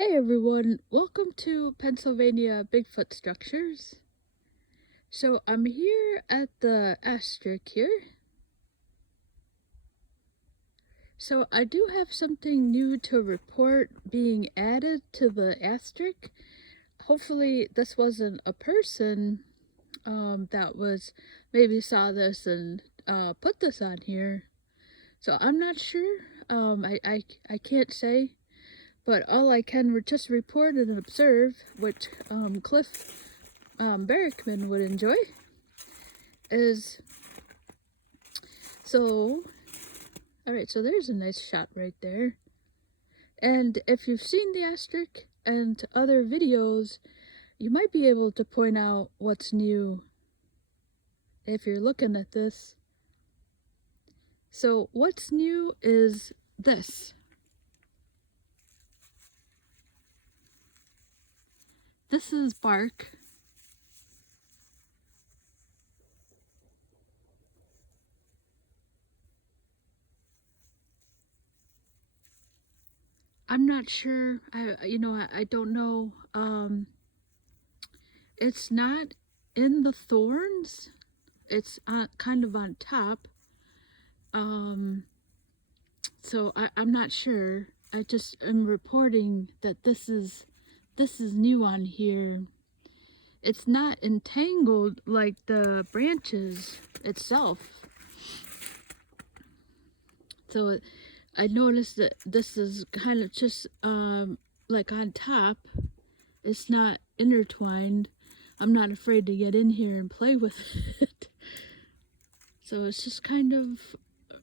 Hey everyone, welcome to Pennsylvania Bigfoot Structures. So I'm here at the Asterik here. So I do have something new to report being added to the Asterik. Hopefully this wasn't a person that was maybe saw this and put this on here. So I'm not sure. I can't say. But all I can just report and observe, which Cliff Barrickman would enjoy, is so. Alright, so there's a nice shot right there. And if you've seen the Asterik and other videos, you might be able to point out what's new if you're looking at this. So what's new is this. This is bark. I'm not sure. I don't know. It's not in the thorns. It's kind of on top. So I'm not sure. I just am reporting that this is new on here. It's not entangled like the branches itself. So I noticed that this is kind of just like on top. It's not intertwined. I'm not afraid to get in here and play with it. So it's just kind of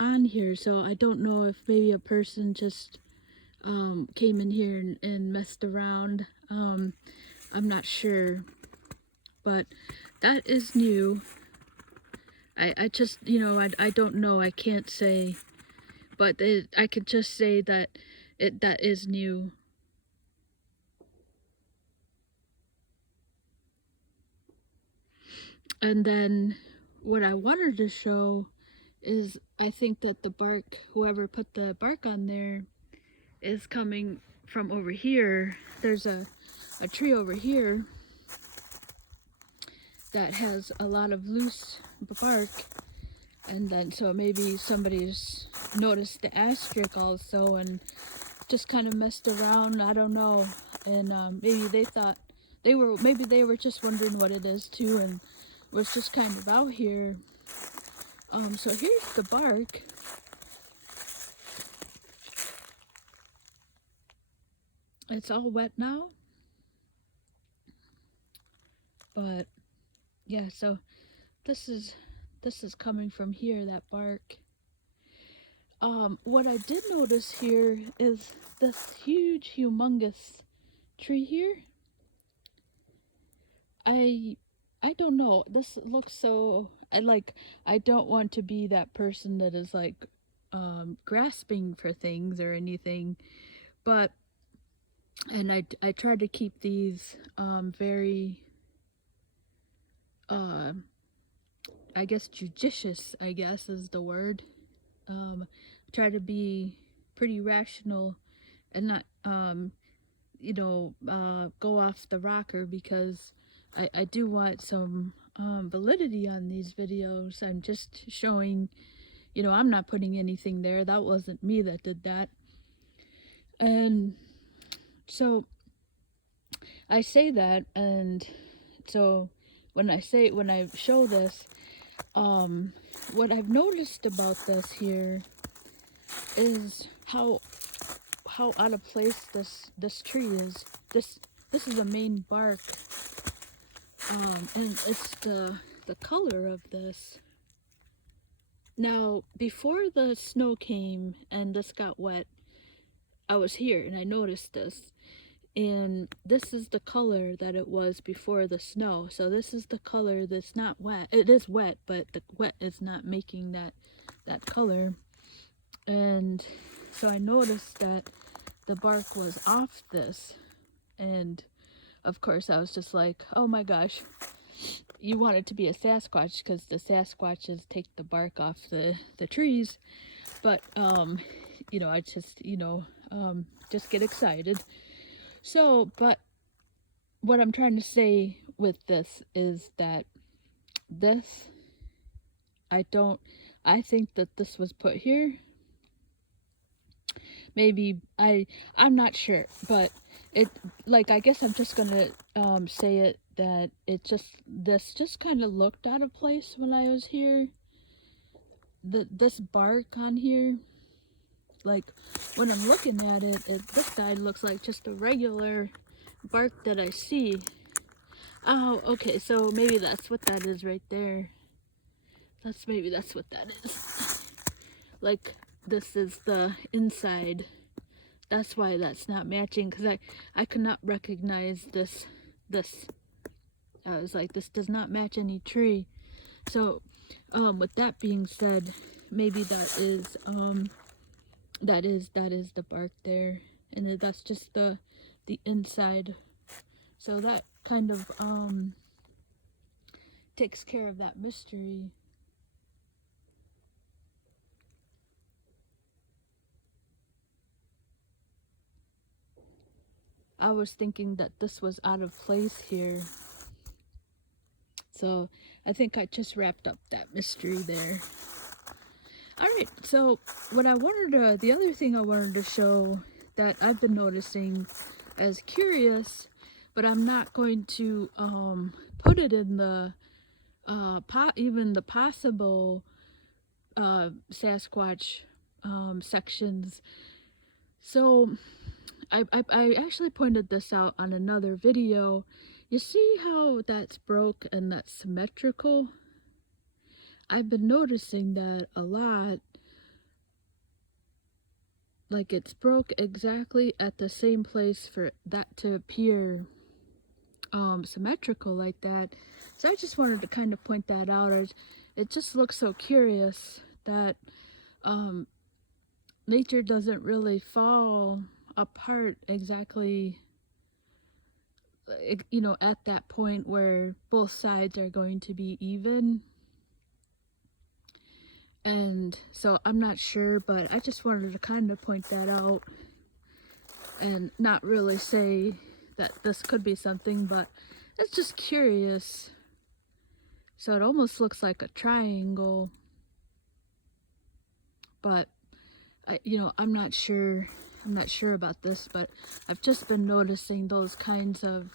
on here. So I don't know if maybe a person just came in here and messed around. I'm not sure. But that is new. I just, I don't know. I can't say. But I could just say that that is new. And then what I wanted to show is I think that the bark, whoever put the bark on there, is coming from over here. There's a tree over here that has a lot of loose bark, and then so maybe somebody's noticed the Asterik also and just kind of messed around. I don't know, and maybe they thought maybe they were just wondering what it is too, and was just kind of out here. So here's the bark. It's all wet now, but yeah. So this is coming from here. That bark. What I did notice here is this huge, humongous tree here. I don't know. This looks so. I don't want to be that person that is like grasping for things or anything, but and I try to keep these very I guess judicious, I guess is the word. Try to be pretty rational and not go off the rocker, because I do want some validity on these videos. I'm just showing, I'm not putting anything there. That wasn't me that did that. And so I say that, and so when I show this, what I've noticed about this here is how out of place this tree is. This is a main bark, and it's the color of this. Now, before the snow came and this got wet, I was here and I noticed this. And this is the color that it was before the snow. So this is the color that's not wet. It is wet, but the wet is not making that color. And so I noticed that the bark was off this. And of course I was just like, oh my gosh, you want it to be a Sasquatch, because the Sasquatches take the bark off the trees. But I just get excited. So, but what I'm trying to say with this is that this, I think that this was put here. Maybe I'm not sure, but it, like, I guess I'm just gonna say it that this just kind of looked out of place when I was here. This bark on here, like when I'm looking at it, this side looks like just a regular bark that I see. Oh, okay, so maybe that's what that is right there. Maybe that's what that is. Like, this is the inside. That's why that's not matching, because I could not recognize this. I was like, this does not match any tree. So, with that being said, maybe that is the bark there, and that's just the inside. So that kind of takes care of that mystery. I was thinking that this was out of place here. So I think I just wrapped up that mystery there. Alright, so the other thing I wanted to show that I've been noticing as curious, but I'm not going to put it in the even the possible Sasquatch sections. So I actually pointed this out on another video. You see how that's broke and that's symmetrical? I've been noticing that a lot. Like, it's broke exactly at the same place for that to appear symmetrical like that. So I just wanted to kind of point that out. It just looks so curious that nature doesn't really fall apart exactly, you know, at that point where both sides are going to be even. And so I'm not sure, but I just wanted to kind of point that out and not really say that this could be something, but it's just curious. So it almost looks like a triangle, but I'm not sure about this, but I've just been noticing those kinds of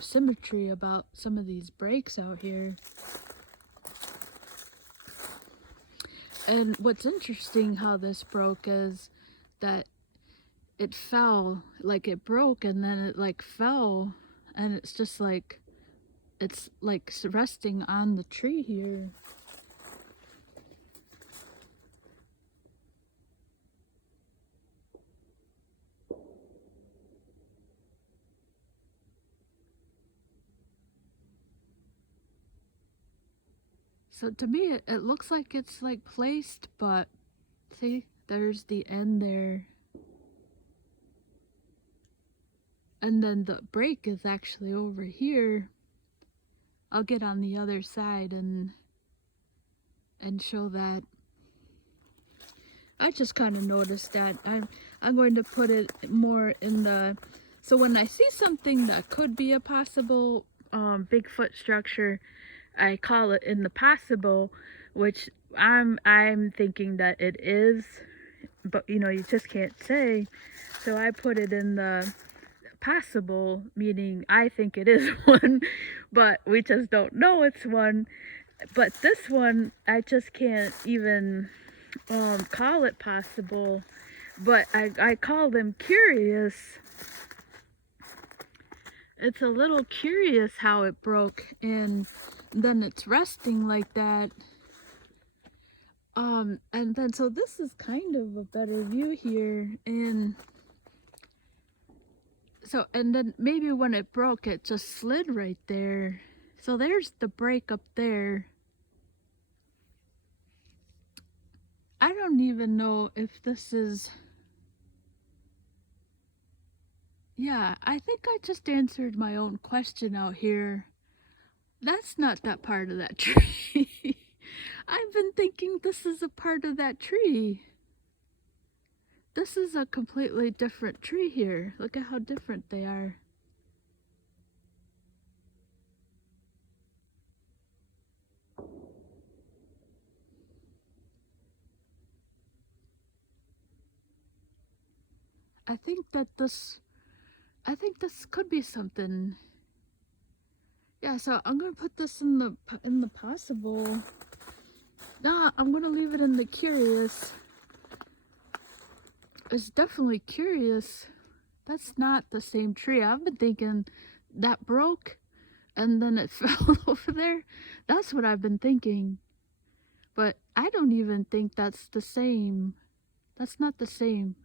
symmetry about some of these breaks out here. And what's interesting how this broke is that it fell, like it broke and then it like fell, and it's just like, it's like resting on the tree here. So to me, it looks like it's like placed, but see, there's the end there. And then the break is actually over here. I'll get on the other side and show that. I just kind of noticed that. I'm going to put it more in the, so when I see something that could be a possible Bigfoot structure, I call it in the possible, which I'm thinking that it is, but you just can't say. So I put it in the possible, meaning I think it is one, but we just don't know it's one. But this one, I just can't even call it possible, but I call them curious. It's a little curious how it broke, and then it's resting like that. And then so this is kind of a better view here, and so, and then maybe when it broke, it just slid right there. So there's the break up there. I don't even know if this is, yeah, I think I just answered my own question out here. That's not that part of that tree. I've been thinking this is a part of that tree. this is a completely different tree here. Look at how different they are. I think this could be something. Yeah, so I'm gonna put this in the possible. Nah, I'm gonna leave it in the curious. It's definitely curious. That's not the same tree. I've been thinking that broke and then it fell over there. That's what I've been thinking. But I don't even think that's the same. That's not the same.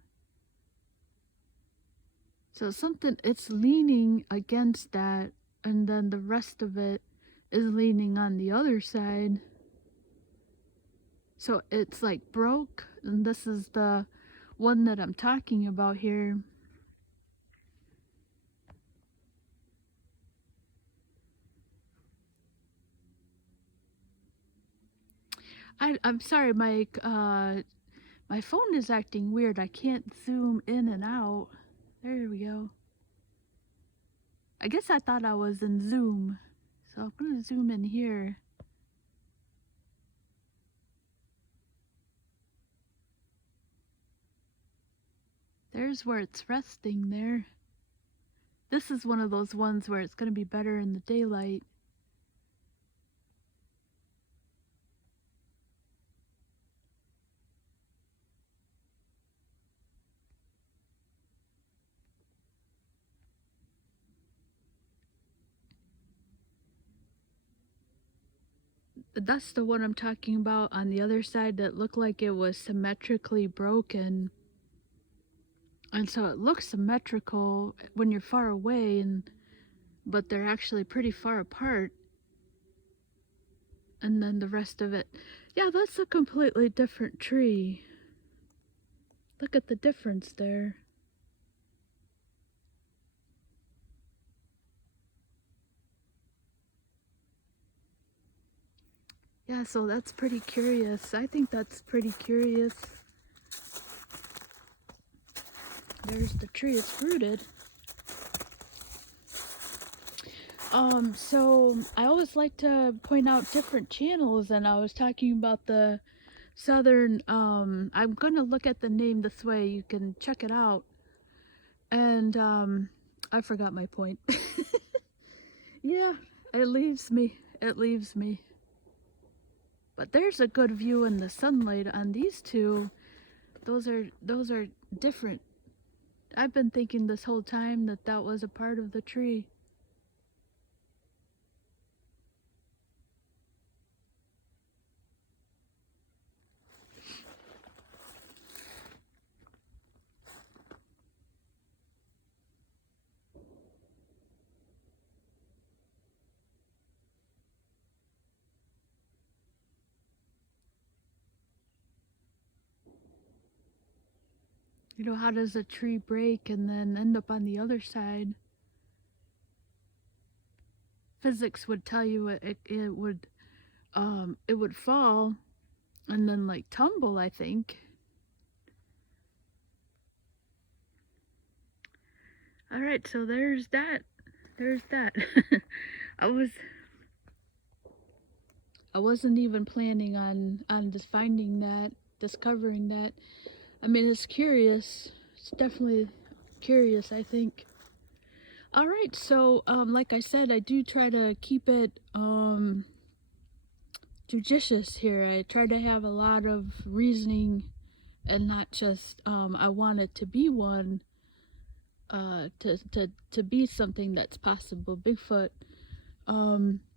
So it's leaning against that, and then the rest of it is leaning on the other side. So it's like broke, and this is the one that I'm talking about here. I'm sorry, my phone is acting weird. I can't zoom in and out. There we go. I guess I thought I was in Zoom. So I'm gonna zoom in here. There's where it's resting there. This is one of those ones where it's gonna be better in the daylight. That's the one I'm talking about on the other side that looked like it was symmetrically broken. And so it looks symmetrical when you're far away, but they're actually pretty far apart. And then the rest of it, yeah, that's a completely different tree. Look at the difference there. Yeah, so that's pretty curious. I think that's pretty curious. There's the tree, it's rooted. So I always like to point out different channels, and I was talking about the southern, I'm gonna look at the name this way, you can check it out. And, I forgot my point. Yeah, it leaves me. But there's a good view in the sunlight on these two. Those are different. I've been thinking this whole time that that was a part of the tree. You know, how does a tree break and then end up on the other side? Physics would tell you it would fall and then like tumble, I think. All right, so there's that. I wasn't even planning on just finding that, discovering that. I mean, it's curious. It's definitely curious, I think. All right, so like I said, I do try to keep it judicious here. I try to have a lot of reasoning and not just I want it to be one, to be something that's possible, Bigfoot.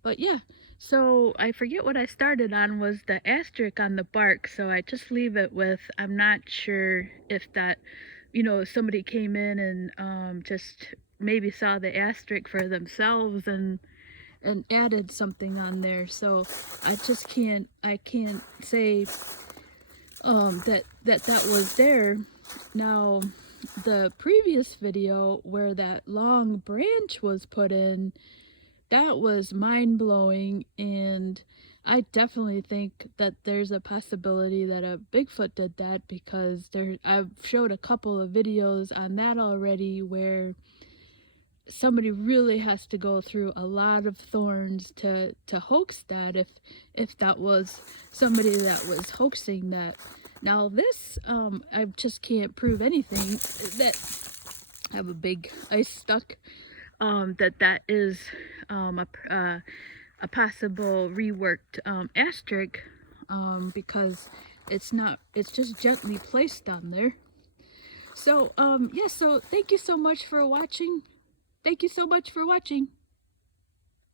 But yeah, so I forget what I started on was the asterisk on the bark, so I just leave it with I'm not sure if that, somebody came in and just maybe saw the asterisk for themselves and added something on there. So I can't say that was there. Now, the previous video where that long branch was put in, that was mind-blowing, and I definitely think that there's a possibility that a Bigfoot did that, because I've showed a couple of videos on that already where somebody really has to go through a lot of thorns to hoax that, if that was somebody that was hoaxing that. Now this, I just can't prove anything. That I have a big ice stuck, that is a possible reworked Asterik, because it's just gently placed on there. So yeah, so thank you so much for watching. Thank you so much for watching.